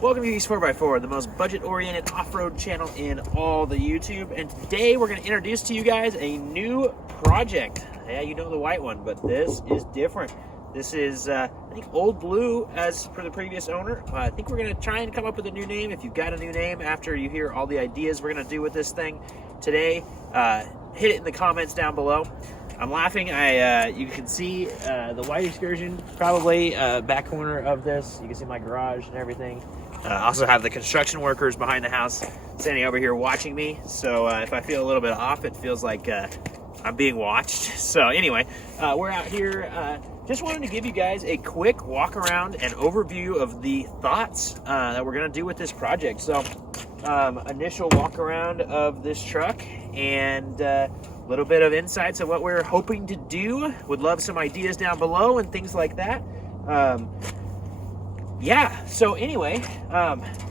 Welcome to East 4x4, the most budget-oriented off-road channel in all the YouTube. And today we're going to introduce to you guys a new project. Yeah, you know the white one, but this is different. This is, I think, Old Blue as per the previous owner. I think we're going to try and come up with a new name. If you've got a new name after you hear all the ideas we're going to do with this thing today, hit it in the comments down below. I'm laughing. You can see the white Excursion, probably back corner of this. You can see my garage and everything. I also have the construction workers behind the house standing over here watching me. So if I feel a little bit off, it feels like I'm being watched. So anyway, we're out here. Just wanted to give you guys a quick walk around and overview of the thoughts that we're going to do with this project. So initial walk around of this truck and a little bit of insights of what we're hoping to do. Would love some ideas down below and things like that. Yeah, so anyway,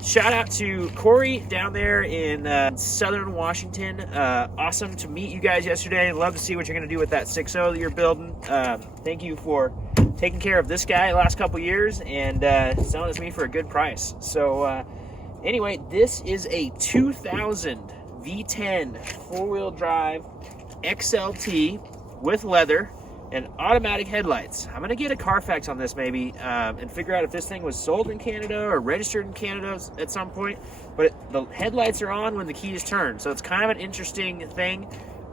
shout out to Corey down there in Southern Washington. Awesome to meet you guys yesterday. Love to see what you're going to do with that 6.0 that you're building. Thank you for taking care of this guy the last couple years and selling it to me for a good price. So anyway, this is a 2000 V10 four-wheel drive XLT with leather and automatic headlights. I'm gonna get a Carfax on this maybe and figure out if this thing was sold in Canada or registered in Canada at some point. But the headlights are on when the keys turn, so it's kind of an interesting thing.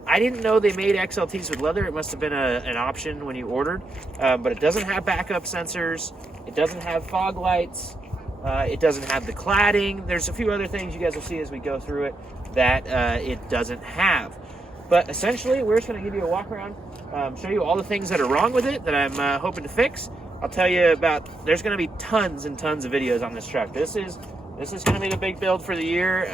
I didn't know they made XLTs with leather. It must have been an option when you ordered, but it doesn't have backup sensors. It doesn't have fog lights. It doesn't have the cladding. There's a few other things you guys will see as we go through it that it doesn't have. But essentially, we're just going to give you a walk around, show you all the things that are wrong with it that I'm hoping to fix. I'll tell you about, there's going to be tons and tons of videos on this truck. This is going to be the big build for the year,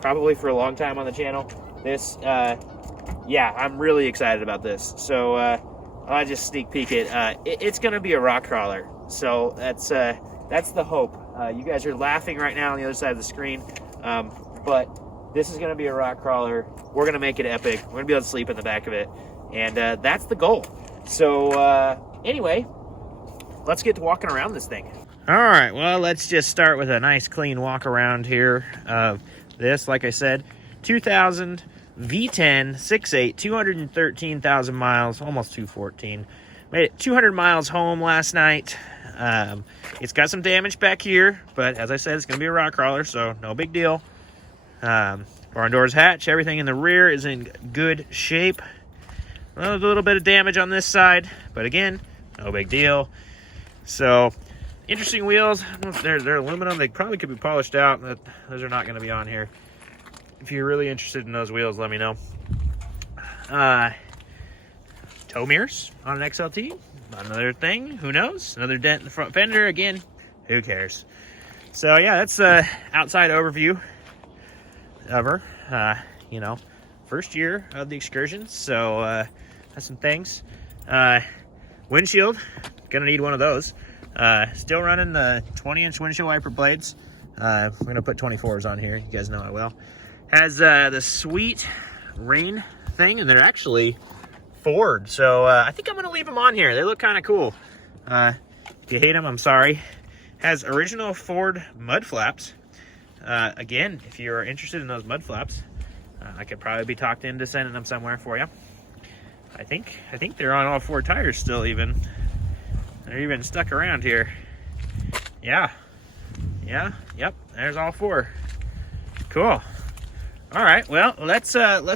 probably for a long time on the channel. This, yeah, I'm really excited about this. So I'll just sneak peek it. It's going to be a rock crawler. So that's the hope. You guys are laughing right now on the other side of the screen, but this is going to be a rock crawler. We're going to make it epic. We're going to be able to sleep in the back of it. And that's the goal. So anyway, let's get to walking around this thing. All right, well, let's just start with a nice clean walk around here of this. Like I said, 2000 V10 6.8, 213,000 miles, almost 214. Made it 200 miles home last night. It's got some damage back here, but as I said, it's going to be a rock crawler, so no big deal. Barn doors hatch, everything in the rear is in good shape. A little bit of damage on this side, but again, no big deal. So, interesting wheels. They're aluminum. They probably could be polished out. Those are not going to be on here. If you're really interested in those wheels, let me know. Tow mirrors on an XLT. Another thing, who knows? Another dent in the front fender. Again, who cares? So yeah, that's the outside overview of her. You know, first year of the Excursion, so has some things. Windshield, gonna need one of those. Still running the 20-inch windshield wiper blades. We're gonna put 24s on here. You guys know I will. Has the sweet rain thing, and they're actually Ford, so I think I'm gonna leave them on here. They look kind of cool. If you hate them, I'm sorry. Has original Ford mud flaps. Again, if you're interested in those mud flaps, I could probably be talked into sending them somewhere for you. I think they're on all 4 tires still. Even they're even stuck around here. Yeah, yep. There's all 4. Cool. All right. Well, let's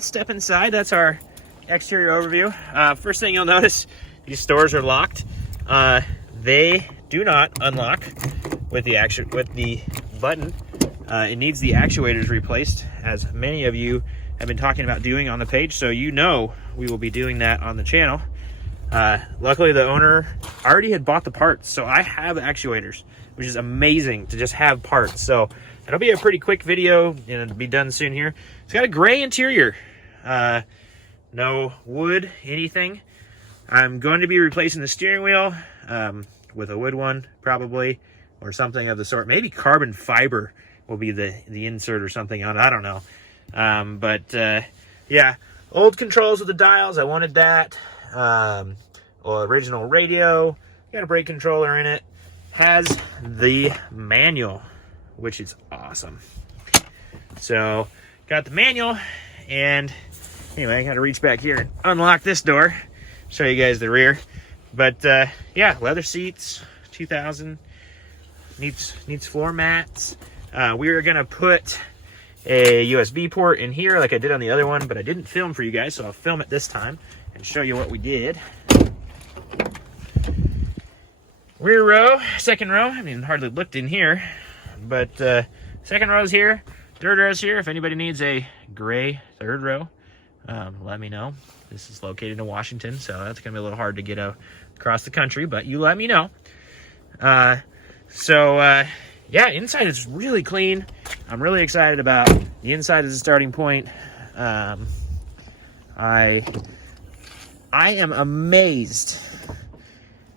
step inside. That's our exterior overview. First thing you'll notice, these doors are locked. They do not unlock with the button. It needs the actuators replaced, as many of you have been talking about doing on the page, so you know we will be doing that on the channel. Luckily, the owner already had bought the parts, so I have actuators, which is amazing to just have parts. So it'll be a pretty quick video, and it'll be done soon here. It's got a gray interior. No wood, anything. I'm going to be replacing the steering wheel with a wood one, probably, or something of the sort. Maybe carbon fiber will be the insert or something on it. I don't know. Yeah, old controls with the dials. I wanted that. Original radio. Got a brake controller in it. Has the manual. which is awesome. So got the manual, and anyway, I got to reach back here and unlock this door, show you guys the rear. But yeah, leather seats, 2000, needs floor mats. We are gonna put a USB port in here like I did on the other one, but I didn't film for you guys, so I'll film it this time and show you what we did. Rear row, second row, I mean, hardly looked in here, but second row's here, third row's here. If anybody needs a gray third row, let me know. This is located in Washington, so that's gonna be a little hard to get across the country, but you let me know. Yeah, inside is really clean. I'm really excited about the inside as a starting point. I am amazed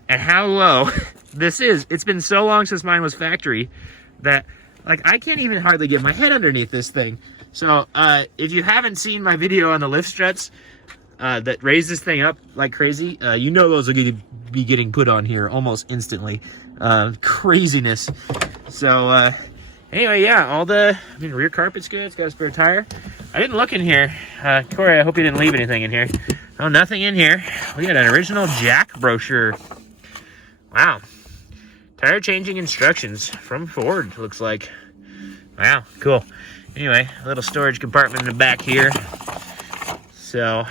at how low this is. It's been so long since mine was factory that, like, I can't even hardly get my head underneath this thing. So if you haven't seen my video on the lift struts that raise this thing up like crazy, you know those will be getting put on here almost instantly. Craziness. So anyway, yeah, rear carpet's good. It's got a spare tire. I didn't look in here. Corey, I hope you didn't leave anything in here. Oh, nothing in here. We got an original Jack brochure. Wow. Tire changing instructions from Ford, looks like. Wow, cool. Anyway, a little storage compartment in the back here. So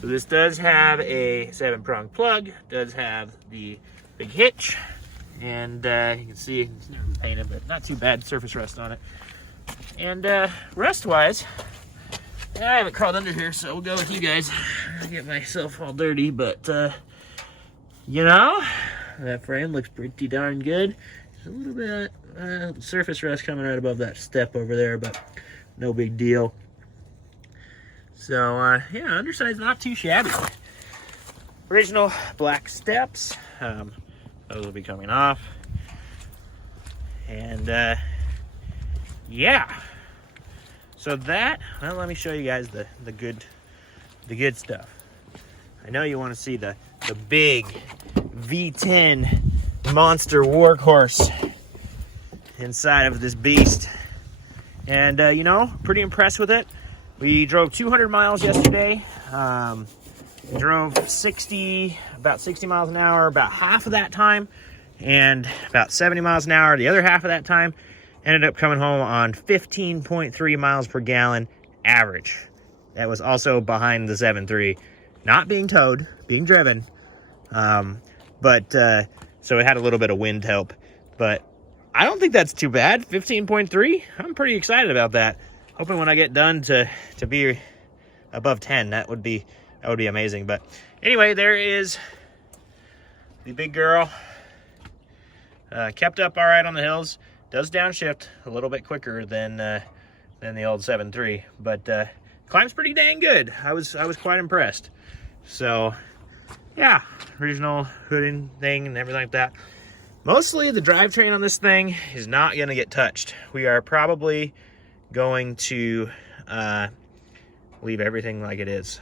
this does have a 7-prong plug, does have the big hitch, and you can see it's never been painted, but not too bad surface rust on it. And rust-wise, I haven't crawled under here, so we'll go with you guys. I'll get myself all dirty, but you know, that frame looks pretty darn good. There's a little bit surface rust coming right above that step over there, but no big deal. So yeah, underside's not too shabby. Original black steps. Those will be coming off. And yeah. So that, well, let me show you guys the good stuff. I know you want to see the big V10 monster workhorse inside of this beast. And you know, pretty impressed with it. We drove 200 miles yesterday. Drove about 60 miles an hour about half of that time, and about 70 miles an hour the other half of that time. Ended up coming home on 15.3 miles per gallon average. That was also behind the 7.3, not being towed, being driven. So it had a little bit of wind help, but I don't think that's too bad. 15.3, I'm pretty excited about that. Hoping when I get done to be above 10, that would be amazing. But anyway, there is the big girl. Kept up all right on the hills. Does downshift a little bit quicker than the old 7.3, but climbs pretty dang good. I was quite impressed. So yeah, original hooding thing and everything like that. Mostly the drivetrain on this thing is not going to get touched. We are probably going to leave everything like it is.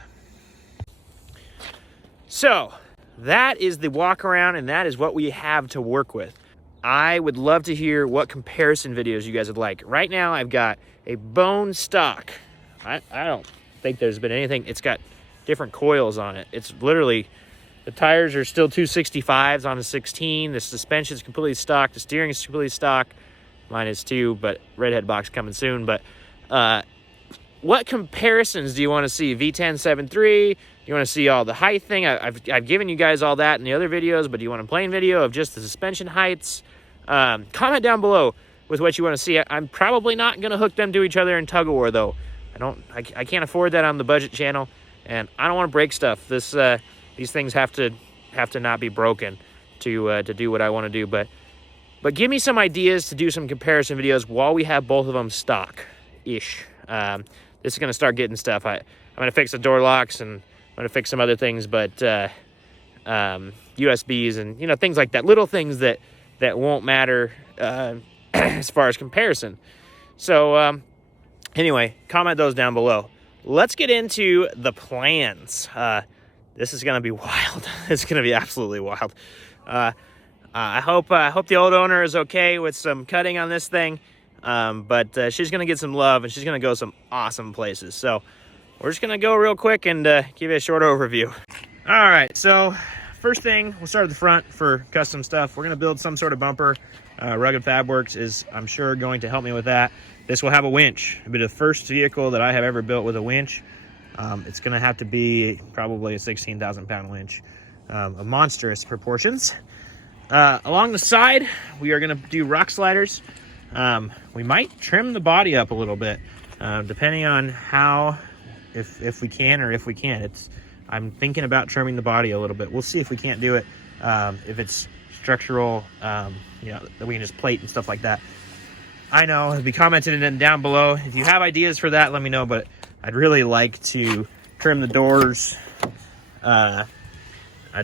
So that is the walk around, and that is what we have to work with. I would love to hear what comparison videos you guys would like. Right now I've got a bone stock. I don't think there's been anything. It's got different coils on it. It's literally, the tires are still 265s on a 16. The suspension is completely stock. The steering is completely stock. Mine is too, but redhead box coming soon. But what comparisons do you want to see? V10 7.3? You want to see all the height thing? I've given you guys all that in the other videos, but do you want a plain video of just the suspension heights? Comment down below with what you want to see. I'm probably not going to hook them to each other in tug-of-war, though. I can't afford that on the budget channel, and I don't want to break stuff. These things have to not be broken to do what I want to do. But give me some ideas to do some comparison videos while we have both of them stock-ish. This is going to start getting stuff. I'm going to fix the door locks, and I'm going to fix some other things, but USBs and, you know, things like that. Little things that won't matter as far as comparison. So anyway, comment those down below. Let's get into the plans. this is gonna be wild. It's gonna be absolutely wild. I hope the old owner is okay with some cutting on this thing, but she's gonna get some love and she's gonna go some awesome places. So we're just gonna go real quick and give you a short overview. All right, so first thing, we'll start at the front for custom stuff. We're gonna build some sort of bumper. Rugged Fabworks is, I'm sure, going to help me with that. This will have a winch. It'll be the first vehicle that I have ever built with a winch. It's gonna have to be probably a 16,000 pound winch, of monstrous proportions. Along the side, we are gonna do rock sliders. We might trim the body up a little bit, depending on how, if we can or if we can't. I'm thinking about trimming the body a little bit. We'll see if we can't do it. If it's structural, you know, that we can just plate and stuff like that. I know, it'll be commented in down below. If you have ideas for that, let me know, but I'd really like to trim the doors. I'd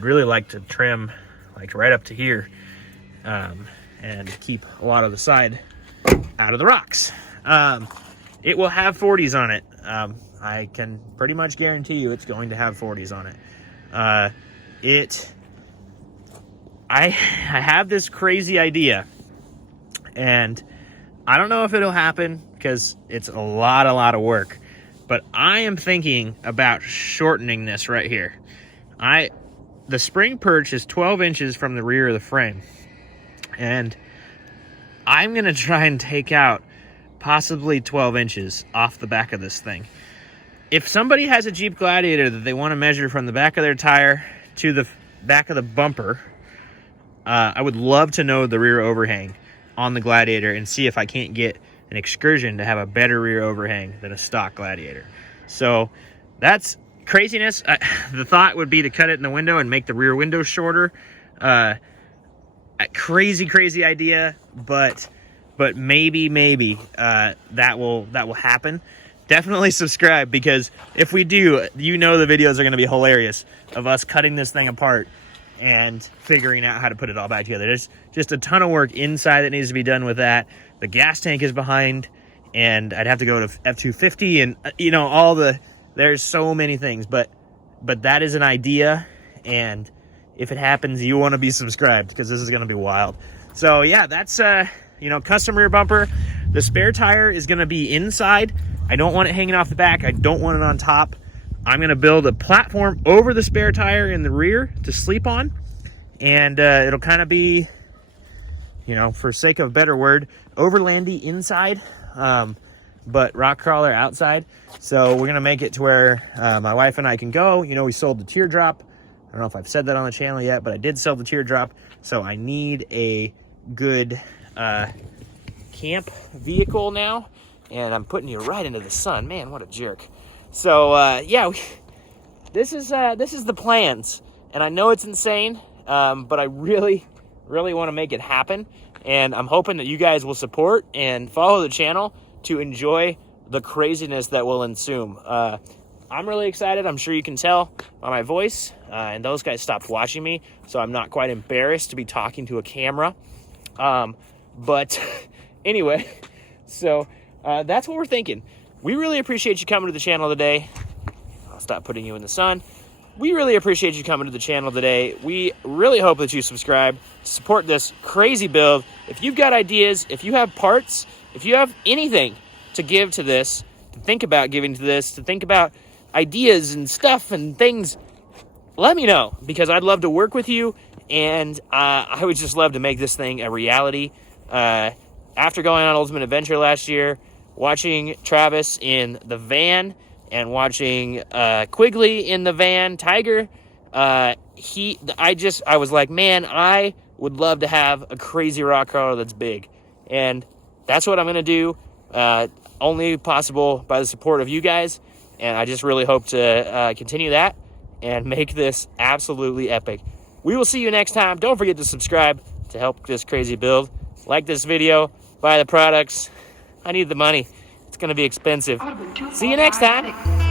really like to trim like right up to here, and keep a lot of the side out of the rocks. It will have 40s on it. I can pretty much guarantee you it's going to have 40s on it. I have this crazy idea, and I don't know if it'll happen because it's a lot of work, but I am thinking about shortening this right here. The spring perch is 12 inches from the rear of the frame, and I'm gonna try and take out possibly 12 inches off the back of this thing. If somebody has a Jeep Gladiator that they want to measure from the back of their tire to the back of the bumper, I would love to know the rear overhang on the Gladiator and see if I can't get an Excursion to have a better rear overhang than a stock Gladiator. So that's craziness. The thought would be to cut it in the window and make the rear window shorter. A crazy idea, but maybe that will happen. Definitely subscribe, because if we do, you know the videos are going to be hilarious of us cutting this thing apart and figuring out how to put it all back together. There's just a ton of work inside that needs to be done with that. The gas tank is behind, and I'd have to go to F-250 and, you know, there's so many things, but that is an idea, and if it happens, you want to be subscribed, because this is going to be wild. So yeah, that's, you know, custom rear bumper. The spare tire is going to be inside. I don't want it hanging off the back. I don't want it on top. I'm going to build a platform over the spare tire in the rear to sleep on, and it'll kind of be, you know, for sake of a better word, overlandy inside, but rock crawler outside. So we're gonna make it to where my wife and I can go. You know, we sold the Teardrop. I don't know if I've said that on the channel yet, but I did sell the Teardrop. So I need a good camp vehicle now, and I'm putting you right into the sun. Man, what a jerk. So yeah, this is the plans, and I know it's insane, but I really want to make it happen, and I'm hoping that you guys will support and follow the channel to enjoy the craziness that will ensue. I'm really excited. I'm sure you can tell by my voice, and those guys stopped watching me, so I'm not quite embarrassed to be talking to a camera. But anyway, so that's what we're thinking. We really appreciate you coming to the channel today. I'll stop putting you in the sun. We really appreciate you coming to the channel today. We really hope that you subscribe to support this crazy build. If you've got ideas, if you have parts, if you have anything to give to this, to think about giving to this, to think about ideas and stuff and things, let me know, because I'd love to work with you, and I would just love to make this thing a reality. After going on Ultimate Adventure last year, watching Travis in the van, and watching Quigley in the van, Tiger, I was like, man, I would love to have a crazy rock crawler that's big. And that's what I'm going to do, only possible by the support of you guys. And I just really hope to continue that and make this absolutely epic. We will see you next time. Don't forget to subscribe to help this crazy build. Like this video, buy the products. I need the money. It's going to be expensive. See you next time.